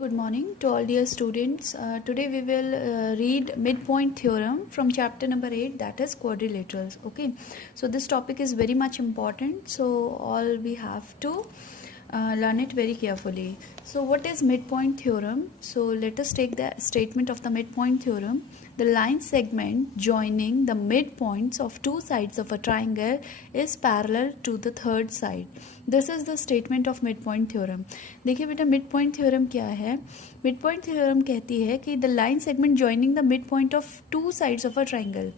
Good morning to all dear students. Today we will read midpoint theorem from chapter number 8, that is quadrilaterals. Okay, so this topic is very much important, so all we have to learn it very carefully. So what is midpoint theorem? So let us take the statement of the midpoint theorem. The line segment joining the midpoints of two sides of a triangle is parallel to the third side. This is the statement of mid point theorem. देखिए बेटा, mid point theorem क्या है? Mid point theorem कहती है कि the line segment joining the mid point of two sides of a triangle.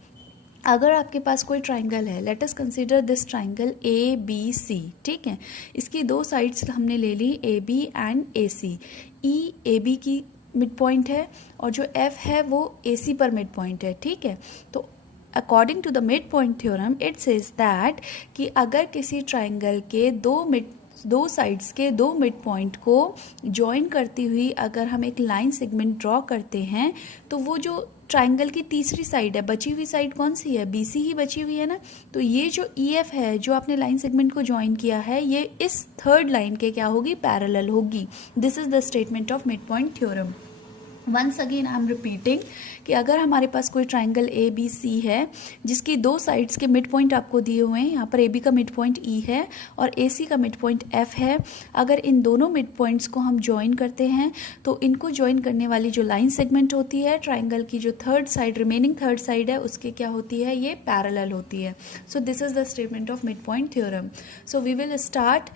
अगर आपके पास कोई ट्राइंगल है, let us consider this triangle A B C. ठीक है, इसकी दो साइड्स हमने ले ली, A B and A C. E A B की मिड पॉइंट है और जो एफ है वो ए सी पर मिड पॉइंट है. ठीक है, तो according to the mid point theorem it says that कि अगर किसी ट्राइंगल के दो साइड्स के दो मिड पॉइंट को ज्वाइन करती हुई अगर हम एक लाइन सेगमेंट ड्रॉ करते हैं तो वो जो ट्राइंगल की तीसरी साइड है, बची हुई साइड कौन सी है? बीसी ही बची हुई है ना. तो ये जो EF है जो आपने लाइन सेगमेंट को ज्वाइन किया है, ये इस थर्ड लाइन के क्या होगी? पैरेलल होगी. This is the statement of mid point theorem. Once again I am repeating कि अगर हमारे पास कोई ट्राइंगल ए बी सी है जिसकी दो साइड्स के मिड पॉइंट आपको दिए हुए हैं, यहाँ पर ए बी का मिड पॉइंट ई है और ए सी का मिड पॉइंट एफ है. अगर इन दोनों मिड पॉइंट्स को हम ज्वाइन करते हैं तो इनको ज्वाइन करने वाली जो लाइन सेगमेंट होती है ट्राइंगल की, जो third side remaining third side है, उसके क्या होती है? ये पैरेलल होती है. So this is the statement of mid point theorem. So we will start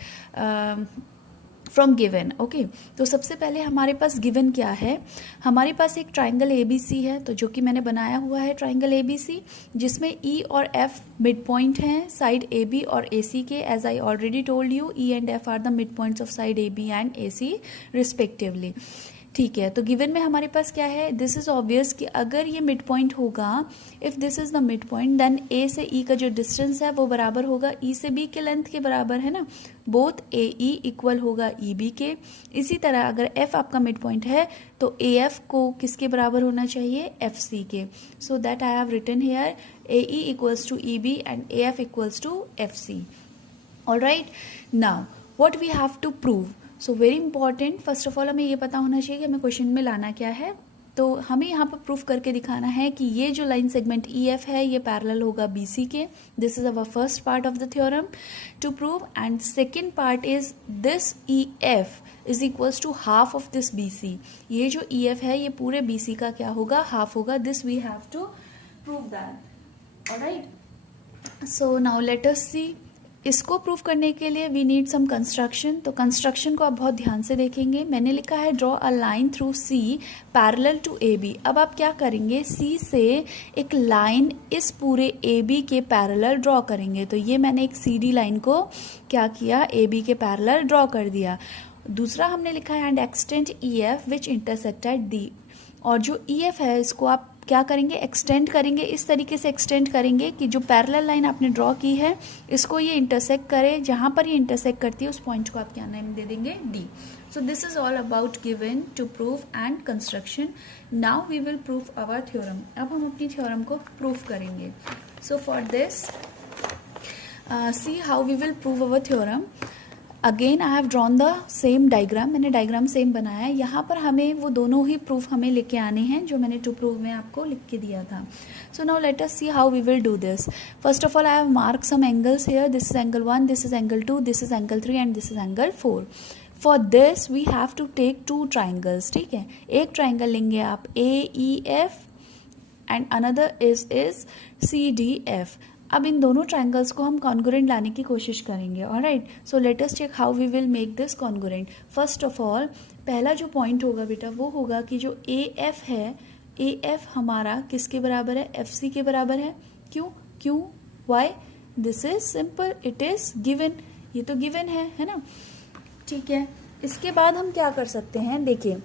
from given. Okay, तो सबसे पहले हमारे पास गिवन क्या है? हमारे पास एक ट्राइंगल ए बी सी है, तो जो कि मैंने बनाया हुआ है ट्राइंगल ए बी सी, जिसमें ई और एफ मिड पॉइंट हैं साइड ए बी और ए सी के. As I already told you, E and F are the mid points of side A B and A C respectively. ठीक है, तो given में हमारे पास क्या है? दिस इज ऑब्वियस कि अगर ये मिड पॉइंट होगा, if this is the mid point, then A से ई का जो डिस्टेंस है वो बराबर होगा ई से बी के लेंथ के बराबर, है ना. बोथ ए ई इक्वल होगा ई बी के. इसी तरह अगर एफ आपका मिड पॉइंट है तो ए एफ को किसके बराबर होना चाहिए? एफ सी के. So that I have written here A E equals to E B and A F equals to F C. Alright, now what we have to prove. So very important, first of all हमें ये पता होना चाहिए कि हमें question में लाना क्या है. तो हमें यहाँ पर प्रूफ करके दिखाना है कि ये जो लाइन सेगमेंट EF है ये पैरेलल होगा BC के. This is our first part of the theorem to prove. And second part is this EF is equals to half of this BC. ये जो EF है ये पूरे BC का क्या होगा? हाफ होगा. This we have to prove that. Alright, so now let us see. इसको प्रूफ करने के लिए वी नीड सम कंस्ट्रक्शन. तो कंस्ट्रक्शन को आप बहुत ध्यान से देखेंगे. मैंने लिखा है draw a line through C parallel to AB. अब आप क्या करेंगे? C से एक लाइन इस पूरे AB के पैरेलल ड्रॉ करेंगे. तो ये मैंने एक CD लाइन को क्या किया? AB के पैरेलल ड्रॉ कर दिया. दूसरा हमने लिखा है and extend EF which intersected D. और जो EF है इसको आप क्या करेंगे? एक्सटेंड करेंगे. इस तरीके से एक्सटेंड करेंगे कि जो पैरेलल लाइन आपने ड्रॉ की है इसको ये इंटरसेक्ट करे. जहाँ पर ये इंटरसेक्ट करती है उस पॉइंट को आप क्या नाम दे देंगे? D. So this is all about given to proof and construction. Now we will proof our theorem. अब हम अपनी थ्योरम को प्रूफ करेंगे. So for this see how we will prove our theorem. Again I have drawn the same diagram. मैंने diagram same बनाया है. यहाँ पर हमें वो दोनों ही प्रूफ हमें लेके आने हैं जो मैंने टू प्रूफ में आपको लिख के दिया था. So now let us see how we will do this. First of all I have mark some angles here. This is angle 1, this is angle 2, this is angle 3 and this is angle 4. For this we have to take two triangles. ठीक है, एक triangle लेंगे आप AEF and another is CDF. अब इन दोनों triangles को हम congruent लाने की कोशिश करेंगे. Alright, so let us check how we will make this congruent. First of all पहला जो पॉइंट होगा बेटा वो होगा कि जो AF है, AF हमारा किसके बराबर है? FC के बराबर है. क्यों? Why? This is simple, it is given. ये तो गिवन है ना. ठीक है, इसके बाद हम क्या कर सकते हैं? देखिए,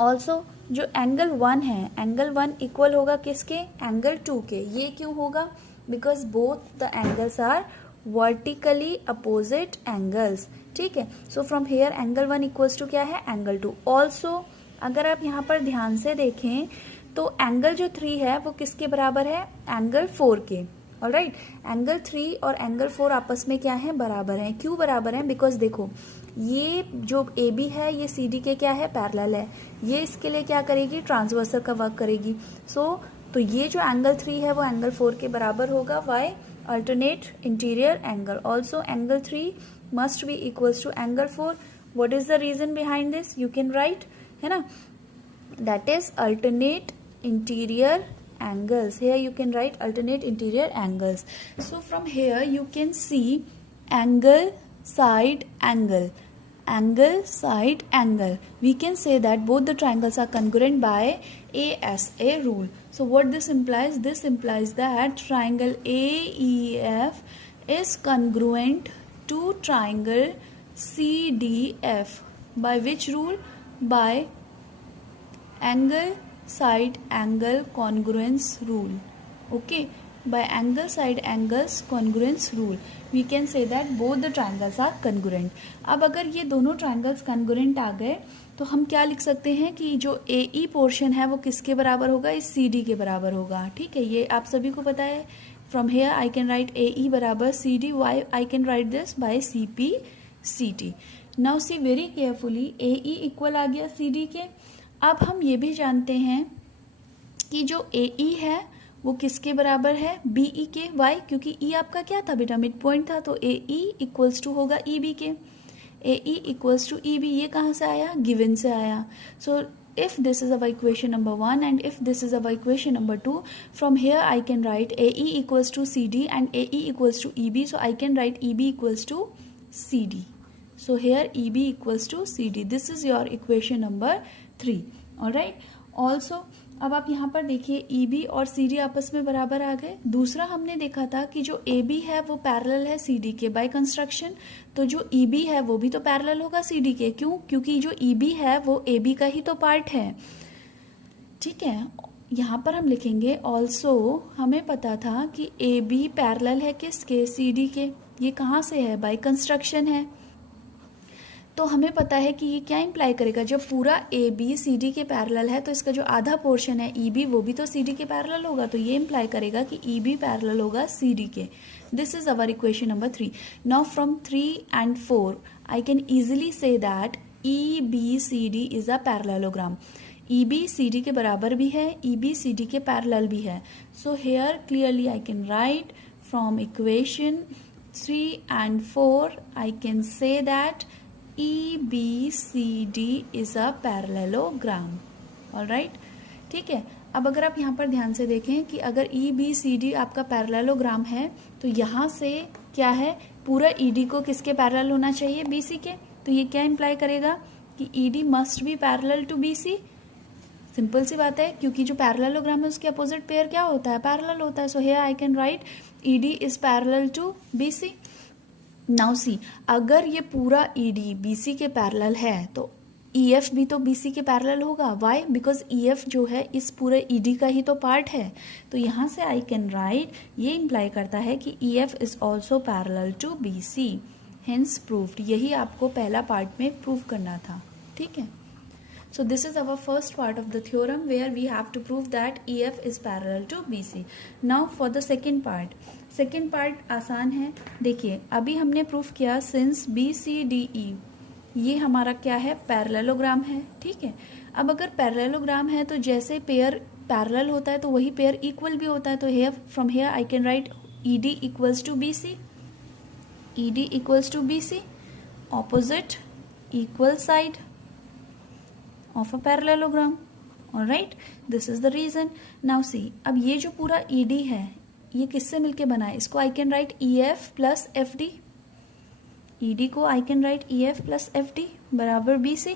ऑल्सो जो एंगल 1 है, एंगल 1 इक्वल होगा किसके? एंगल 2 के. ये क्यों होगा? Because both the angles are vertically opposite angles. ठीक है, so from here angle 1 equals to क्या है? एंगल 2. ऑल्सो अगर आप यहाँ पर ध्यान से देखें तो एंगल जो 3 है वो किसके बराबर है? एंगल 4 के. ऑलराइट, एंगल 3 और एंगल 4 आपस में क्या है? बराबर है. क्यों बराबर है? बिकॉज देखो ये जो ए बी है ये सी डी के क्या है, पैरेलल है, ये इसके लिए क्या करेगी, ट्रांसवर्सल का वर्क करेगी। तो ये जो एंगल 3 है वो एंगल 4 के बराबर होगा। Why, alternate interior angle, also angle 3 must be equals to angle 4। What is the reason behind this, you can write, है ना, that is alternate interior angles. Here you can write alternate interior angles. So from here you can see angle, side, angle, angle, side, angle. We can say that both the triangles are congruent by ASA rule. So what this implies? This implies that triangle AEF is congruent to triangle CDF. By which rule? By angle side angle congruence rule. Okay, by angle side angles congruence rule we can say that both the triangles are congruent. अब अगर ये दोनों triangles congruent आ गए तो हम क्या लिख सकते हैं कि जो AE पोर्शन है वो किसके बराबर होगा, इस CD के बराबर होगा। ठीक है, ये आप सभी को पता है। From here I can write AE बराबर CD, why I can write this by CP CT। Now see very carefully, AE equal आ गया CD के। अब हम ये भी जानते हैं कि जो AE है वो किसके बराबर है, BE के। वाई, क्योंकि E आपका क्या था बेटा, मिड पॉइंट था, तो AE इक्वल्स टू होगा EB के। AE इक्वल्स टू EB, ये कहाँ से आया, गिवन से आया। सो if this is our equation number 1 and if this is our equation number 2, from here I can write AE equals to CD and AE equals to EB, so I can write EB equals to CD. So here EB equals to CD. This is your equation number 3. Alright. Also अब आप यहाँ पर देखिए EB और CD आपस में बराबर आ गए। दूसरा हमने देखा था कि जो AB है वो पैरेलल है CD के बाय कंस्ट्रक्शन, तो जो EB है वो भी तो पैरेलल होगा CD के। क्यों? क्योंकि जो EB है वो AB का ही तो पार्ट है। ठीक है, यहाँ पर हम लिखेंगे ऑल्सो हमें पता था कि AB पैरेलल है किसके, CD के। ये कहाँ से है, बाय कंस्ट्रक्शन है। तो हमें पता है कि ये क्या इम्प्लाई करेगा, जब पूरा AB CD के पैरेलल है तो इसका जो आधा पोर्शन है EB वो भी तो CD के पैरेलल होगा, तो ये इम्प्लाई करेगा कि EB पैरेलल होगा CD के। This is our equation number 3। Now from 3 and 4 I can easily say that EBCD is a parallelogram. EB CD के बराबर भी है, EB CD के पैरेलल भी है। So here clearly I can right from equation 3 and 4 I can say that EBCD is a parallelogram. All right, ठीक है। अब अगर आप यहाँ पर ध्यान से देखें कि अगर EBCD आपका पैरेललोग्राम है तो यहाँ से क्या है, पूरा ED को किसके पैरेलल होना चाहिए, BC के। तो ये क्या इम्प्लाई करेगा कि ED must be parallel to BC। Simple सी बात है, क्योंकि जो पैरेललोग्राम है उसके अपोजिट पेयर क्या होता है, पैरेलल होता है। So here I can write ED is parallel to BC। Now see, अगर ये पूरा ED BC के पैरेलल है तो EF भी तो BC के पैरेलल होगा। वाई, बिकॉज EF जो है इस पूरे ED का ही तो पार्ट है। तो यहाँ से आई कैन राइट, ये इम्प्लाई करता है कि EF is also parallel to BC, hence proved. यही आपको पहला पार्ट में प्रूव करना था। ठीक है, so this is our first part of the theorem where we have to prove that EF is parallel to BC. Now for the second part. Second part आसान है। देखिए अभी हमने प्रूफ किया सिंस BCDE ये हमारा क्या है, पैरेललोग्राम है। ठीक है, अब अगर पैरेललोग्राम है तो जैसे पेयर पैरेलल होता है तो वही पेयर इक्वल भी होता है। तो here from here I can write ED equals to BC, ED equals to BC, opposite equal side of a parallelogram. All right, this is the reason. Now see, अब ये जो पूरा ED है ये किससे मिलके बना है, इसको I can write EF plus FD। ED को I can write EF plus FD बराबर BC।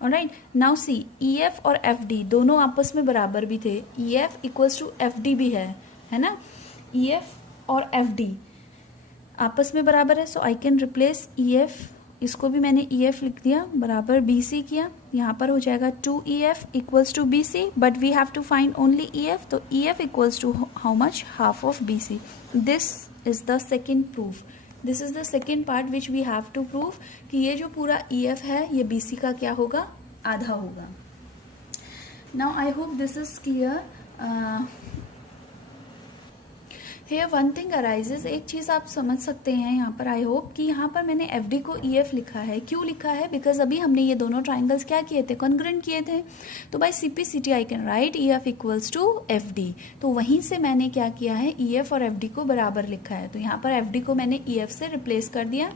All right, now see, EF और FD दोनों आपस में बराबर भी थे। EF equals to FD भी है ना। EF और FD आपस में बराबर है, so I can replace EF, इसको भी मैंने EF लिख दिया बराबर BC किया। यहाँ पर हो जाएगा 2EF equals to BC, but we have to find only EF, तो EF equals to how much, half of BC। This is the second proof, this is the second part which we have to prove कि ये जो पूरा EF है ये BC का क्या होगा, आधा होगा। Now I hope this is clear. Here one thing arises, एक चीज़ आप समझ सकते हैं यहाँ पर, आई होप कि यहाँ पर मैंने एफ डी को ई एफ लिखा है। क्यों लिखा है? बिकॉज अभी हमने ये दोनों ट्राइंगल्स क्या किए थे, कॉन्ग्रुएंट किए थे। तो by C P C T I can write E F equals to F D. तो वहीं से मैंने क्या किया है, ई एफ और एफ डी को बराबर लिखा है। तो यहाँ पर एफ डी को मैंने ई एफ से रिप्लेस कर दिया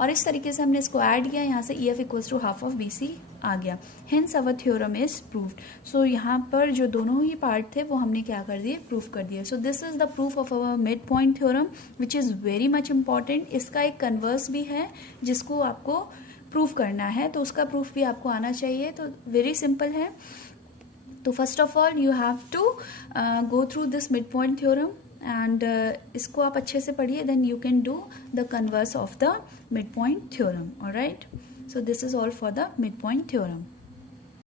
और इस तरीके से हमने इसको ऐड किया, यहाँ से E F equals to half of B C आ गया। Hence our theorem is proved. So यहाँ पर जो दोनों ही पार्ट थे वो हमने क्या कर दिए, प्रूफ कर दिया। सो this is the proof of our mid point theorem which is very much important. इसका एक कन्वर्स भी है जिसको आपको प्रूफ करना है, तो उसका प्रूफ भी आपको आना चाहिए। तो वेरी सिंपल है। तो first of all you have to go through this mid point theorem and इसको आप अच्छे से पढ़िए, then you can do the converse of the mid point theorem. Alright, so this is all for the midpoint theorem.